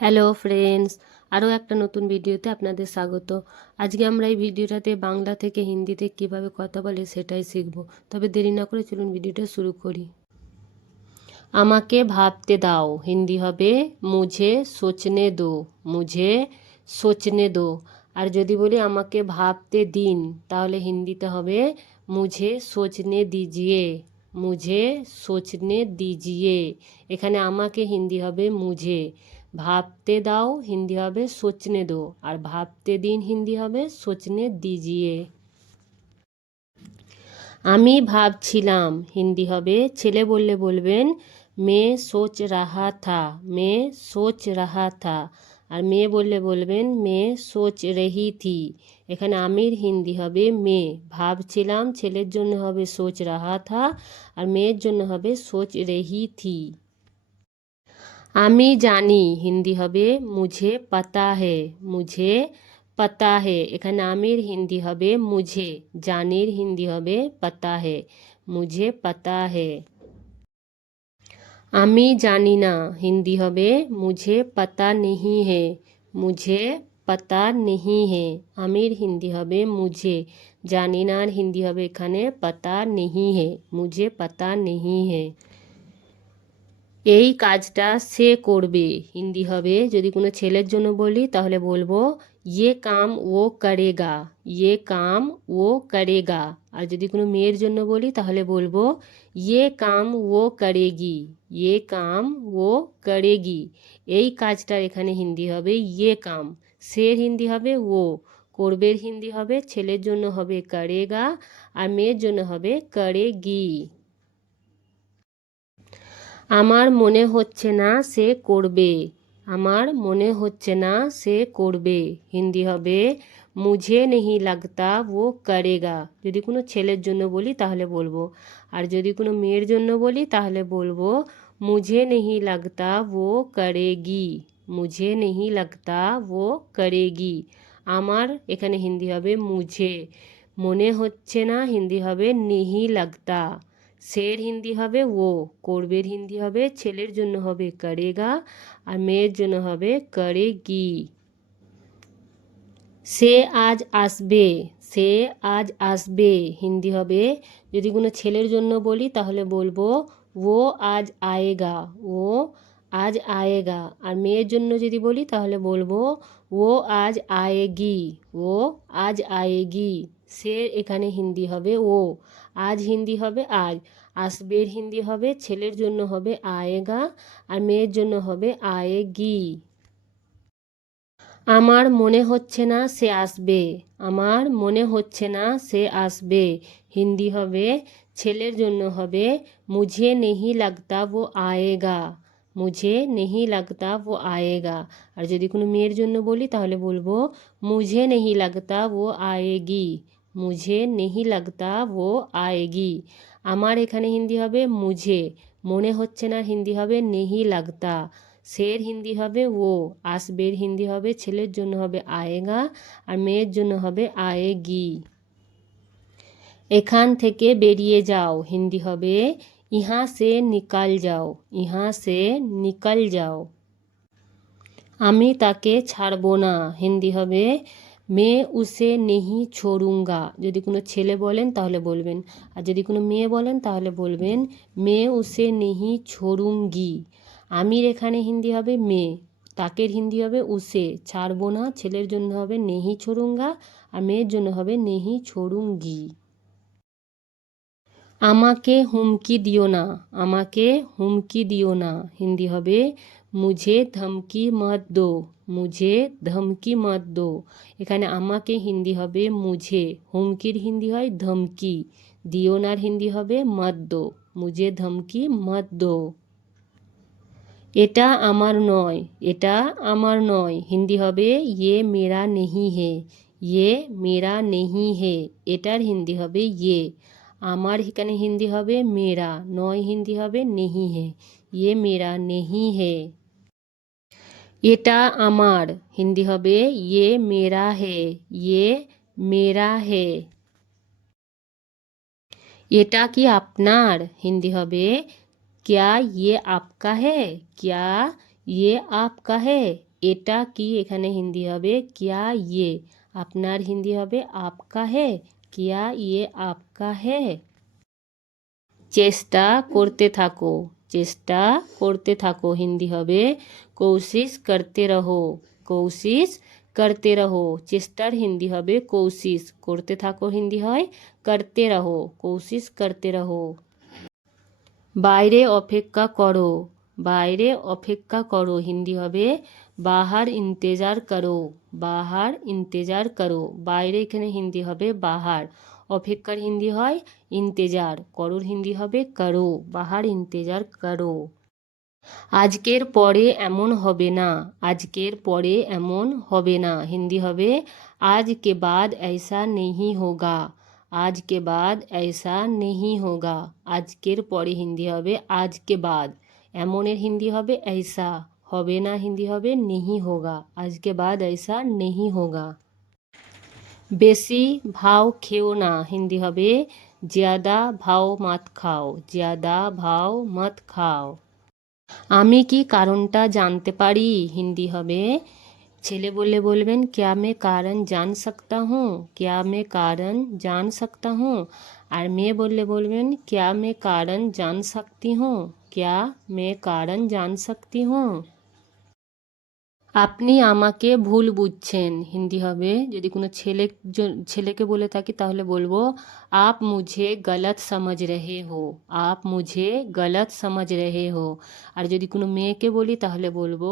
Hello friends, আরও একটা নতুন ভিডিওতে আপনাদের স্বাগত। আজকে আমরা এই ভিডিওটাতে বাংলা থেকে হিন্দিতে কিভাবে কথা বলে সেটাই শিখব। তবে দেরি না করে চলুন ভিডিওটা শুরু করি। আমাকে ভাবতে দাও হিন্দি হবে মুঝে সোচনে দো, মুঝে সোচনে দো। আর যদি বলি আমাকে ভাবতে দিন তাহলে হিন্দিতে হবে মুঝে সোচনে দিজিয়ে, মুঝে সোচনে দিজিয়ে। এখানে আমাকে হিন্দি হবে মুঝে, ভাবতে দাও হিন্দি হবে সোচনে দো, আর ভাবতে দিন হিন্দি হবে সোচনে দিজিয়ে। আমি ভাবছিলাম হিন্দি হবে, ছেলে বললে বলবেন মে সোচ রাহা থা, মে সোচ রাহা থা। আর মেয়ে বললে বলবেন মে সোচ রহি থি। এখানে আমির হিন্দি হবে মে, ভাবছিলাম ছেলের জন্য হবে সোচ রাহা থা, আর মেয়ের জন্য হবে সোচ রহি থি। আমি জানি হিন্দি হবে মুঝে পাতা হে, মুঝে পাতা হে। এখানে আমির হিন্দি হবে মুঝে, জানির হিন্দি হবে পাতা হে, মুঝে পাতা হে। আমি জানি না হিন্দি হবে মুঝে পাতা নেহি হে, মুঝে পাতা নেহি হে। আমির হিন্দি হবে মুঝে, জানি নার হিন্দি হবে এখানে পাতা নেহি হে, মুঝে পাতা নেহি হে। এই কাজটা সে করবে হিন্দি হবে, যদি কোনো ছেলের জন্য বলি তাহলে বলবো ইয়ে কাম ও করেগা, ইয়ে কাম ও করেগা। আর যদি কোনো মেয়ের জন্য বলি তাহলে বলবো ইয়ে কাম ও করেগি, ইয়ে কাম ও করেগি। এই কাজটার এখানে হিন্দি হবে ইয়ে কাম, সের হিন্দি হবে ও, করবের হিন্দি হবে ছেলের জন্য হবে করেগা, আর মেয়ের জন্য হবে করেগি। আমার মনে হচ্ছে না সে করবে, আমার মনে হচ্ছে না সে করবে। হিন্দি হবে মুঝে নেহি লাগতা ও করেগা। যদি কোনো ছেলের জন্য বলি তাহলে বলবো, আর যদি কোনো মেয়ের জন্য বলি তাহলে বলবো মুঝে নেহি লাগতা ও করেগি, মুঝে নেহি লাগতা ও করেগি। আমার এখানে হিন্দি হবে মুঝে, মনে হচ্ছে না হিন্দি হবে নেহি লাগতা। সের হিন্দি হবে ও, করবের হিন্দি হবে ছেলের জন্য হবে করেগা, আর মেয়ের জন্য হবে করেগি। সে আজ আসবে, সে আজ আসবে। হিন্দি হবে, যদি কোনো ছেলের জন্য বলি তাহলে বলবো ও আজ আয়েগা, ও আজ আয়েগা। আর মেয়ের জন্য যদি বলি তাহলে বলবো ও আজ আয়েগি, ও আজ আয়েগি। সে এখানে হিন্দি হবে ও, আজ হিন্দি হবে আজ, আসবের হিন্দি হবে ছেলের জন্য হবে আয়েগা, আর মেয়ের জন্য হবে আয়েগি। আমার মনে হচ্ছে না সে আসবে, আমার মনে হচ্ছে না সে আসবে। হিন্দি হবে, ছেলের জন্য হবে মুঝে নেহি লাগতা वो आएगा, মুঝে নেহি লাগতা वो आएगा। আর যদি কোনো মেয়ের জন্য বলি তাহলে বলবো মুঝে নেহি লাগতা वो आएगी, মুঝে নেহি লাগতা वो आएगी। আমার এখানে হিন্দি হবে মুঝে, মনে হচ্ছে না হিন্দি হবে নেহি লাগতা, সের হিন্দি হবে ও, আসবের হিন্দি হবে ছেলের জন্য হবে আয়েগা, আর মেয়ের জন্য হবে আয়েগি। এখান থেকে বেরিয়ে যাও হিন্দি হবে ইহা সে নিকাল যাও, ইহা সে নিকাল যাও। আমি তাকে ছাড়বো না হিন্দি হবে মে উসে নেহি ছোড়ুঙ্গা। যদি কোনো ছেলে বলেন তাহলে বলবেন, আর যদি কোনো মেয়ে বলেন তাহলে বলবেন মে উসে নেহি ছোড়ুঙ্গি। আমির এখানে হিন্দি হবে মেয়ে, তাকের হিন্দি হবে উসে, ছাড়বো না ছেলের জন্য হবে নেহি ছোড়ুঙ্গা, আর মেয়ের জন্য হবে নেহি ছোড়ুঙ্গি। আমাকে হুমকি দিও না, আমাকে হুমকি দিও না। হিন্দি হবে মুঝে ধমকি মত দো, মুঝে ধমকি মত দো। এখানে আমাকে হিন্দি হবে মুঝে, হুমকির হিন্দি হয় ধমকি, দিও নার হিন্দি হবে মত দো, মুঝে ধমকি মত দো। এটা আমার নয়, এটা আমার নয়। হিন্দি হবে ইয়ে মেরা নেহি হে, ইয়ে মেরা নেহি হে। এটার হিন্দি হবে ইয়ে, আমার এখানে হিন্দি হবে মেরা, নয় হিন্দি হবে নেহি হে, ইয়ে মেরা নেহি হে। এটা আমার হিন্দি হবে ইয়ে মেরা হে, ইয়ে মেরা হে। এটা কি আপনার হিন্দি হবে क्या ये आपका है, क्या ये आपका है। এটা কি এখানে হিন্দি হবে क्या ये। আপনার হিন্দি হবে आपका है क्या ये आपका है। চেষ্টা করতে থাকো চেষ্টা করতে থাকো হিন্দি হবে कोशिश करते रहो कोशिश करते रहो। চেষ্টার হিন্দি হবে कोशिश করতে থাকো হিন্দি হয় करते रहो कोशिश करते रहो। বাইরে অপেক্ষা করো বাইরে অপেক্ষা করো হিন্দি হবে বাহার ইন্তেজার করো বাহার ইন্তেজার করো। বাইরে এখানে হিন্দি হবে বাহার অপেক্ষার হিন্দি হয় ইন্তেজার করোর হিন্দি হবে করো বাহার ইন্তেজার করো। আজকের পরে এমন হবে না আজকের পরে এমন হবে না হিন্দি হবে आज के बाद ऐसा नहीं होगा आज के बाद ऐसा नहीं होगा। আজকের পরে হিন্দি হবে आज के बाद এমনের হিন্দি হবে ऐसा হবে না হিন্দি হবে नहीं होगा आज के बाद ऐसा नहीं होगा। বেশি ভাও খেও না হিন্দি হবে ज़्यादा भाव मत खाओ ज़्यादा भाव मत खाओ। আমি কি কারণটা জানতে পারি হিন্দি হবে ছেলে বললে বলবেন क्या मैं कारण जान सकता हूँ क्या मैं कारण जान सकता हूँ। আর মেয়ে বললে বলবেন क्या मैं कारण जान सकती हूँ क्या मैं कारण जान सकती हूँ। আপনি আমাকে ভুল বুঝছেন হিন্দি হবে যদি কোনো ছেলেকে বলে থাকি তাহলে বলবো आप मुझे गलत समझ रहे हो आप मुझे गलत समझ रहे हो। আর যদি কোনো মেয়েকে বলি তাহলে বলবো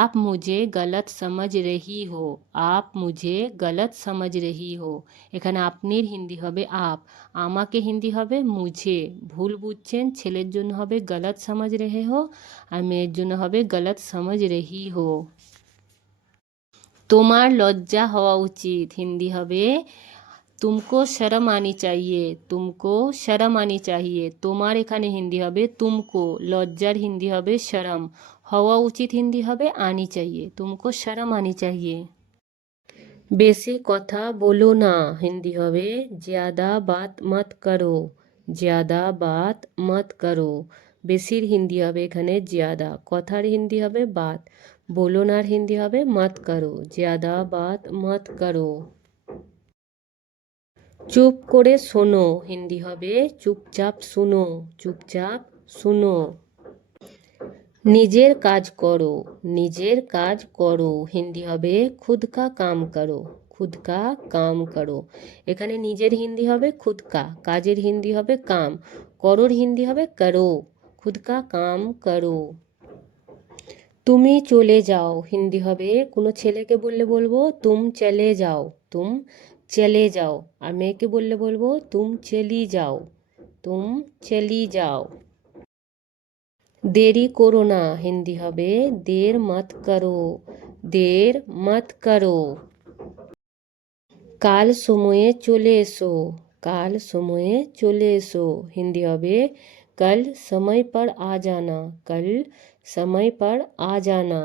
आप मुझे गलत समझ रही हो आप मुझे गलत समझ रही हो। এখানে আপনির হিন্দি হবে आप আমাকে হিন্দি হবে मुझे ভুল বুঝছেন ছেলের জন্য হবে गलत समझ रहे हो আর মেয়ের জন্য হবে गलत समझ रही हो। তোমার লজ্জা হওয়া উচিত হিন্দি হবে तुमको शर्म आनी चाहिए तुमको शर्म आनी चाहिए। তোমার এখানে হিন্দি হবে तुमको লজ্জার হিন্দি হবে शर्म হওয়া উচিত হিন্দি হবে आनी चाहिए तुमको शर्म आनी चाहिए। বেশি কথা বলো না হিন্দি হবে ज़्यादा बात मत करो ज़्यादा बात मत करो। বেশির হিন্দি হবে এখানে ज़्यादा কথার হিন্দি হবে बात বলো নার হিন্দি হবে मत करो ज़्यादा बात मत करो। চুপ করে শোনো হিন্দি হবে চুপচাপ শুনো চুপচাপ শুনো। নিজের কাজ করো নিজের কাজ করো হিন্দি হবে खुद का काम करो खुद का काम करो। এখানে নিজের হিন্দি হবে खुद का কাজের হিন্দি হবে काम করোর হিন্দি হবে करो खुद का काम करो। তুমি চলে যাও হিন্দি হবে কোনো ছেলেকে বললে বলবো तुम चले जाओ तुम चले जाओ আর মেয়েকে বললে বলবো तुम चली जाओ तुम चली जाओ। দেরি করো না হিন্দি হবে देर मत करो देर मत करो। কাল সময়ে চলে এসো কাল সময়ে চলে এসো হিন্দি হবে कल समय पर आ जाना कल समय पर आ जाना।